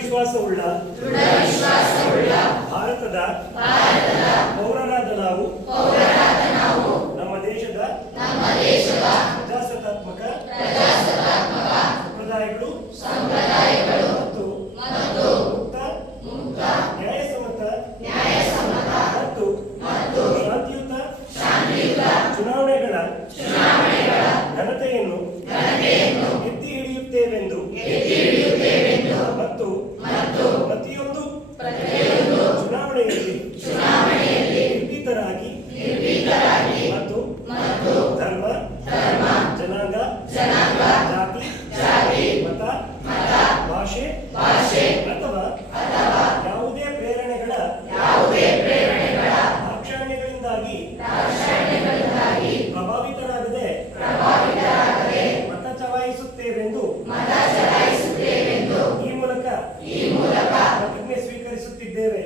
ವಿಶ್ವಾಸವುಳ್ಳ ಭಾರತದ ಪೌರರಾದ ನಾವು ನಮ್ಮ ದೇಶದ ಪ್ರಜಾಸತ್ತಾತ್ಮಕ ಸಂಪ್ರದಾಯಗಳು ಮತ್ತು ಮುಕ್ತ ನ್ಯಾಯಸಮ್ಮತ ಮತ್ತು ಶಾಂತಿಯುತ ಚುನಾವಣೆಗಳ ಘನತೆಯನ್ನು ಎತ್ತಿ ಹಿಡಿಯುತ್ತೇವೆಂದು ಮತ್ತು ಪ್ರತಿಯೊಂದು ಚುನಾವಣೆಯಲ್ಲಿ ನಿರ್ಭೀತರಾಗಿ ಮತ್ತು ಧರ್ಮ ಜನಾಂಗ ಜಾತಿ ಮತ ಭಾಷೆ ಅಥವಾ ಯಾವುದೇ ಪ್ರೇರಣೆಗಳ ಆಕ್ಷೇಪಣೆಗಳಿಂದಾಗಿ ಪ್ರಭಾವಿತರಾಗದೆ ಮತ ಚಲಾಯಿಸುತ್ತೇವೆಂದು ಈ ಮೂಲಕ ಪ್ರತಿಜ್ಞೆ ಸ್ವೀಕರಿಸುತ್ತಿದ್ದೇವೆ.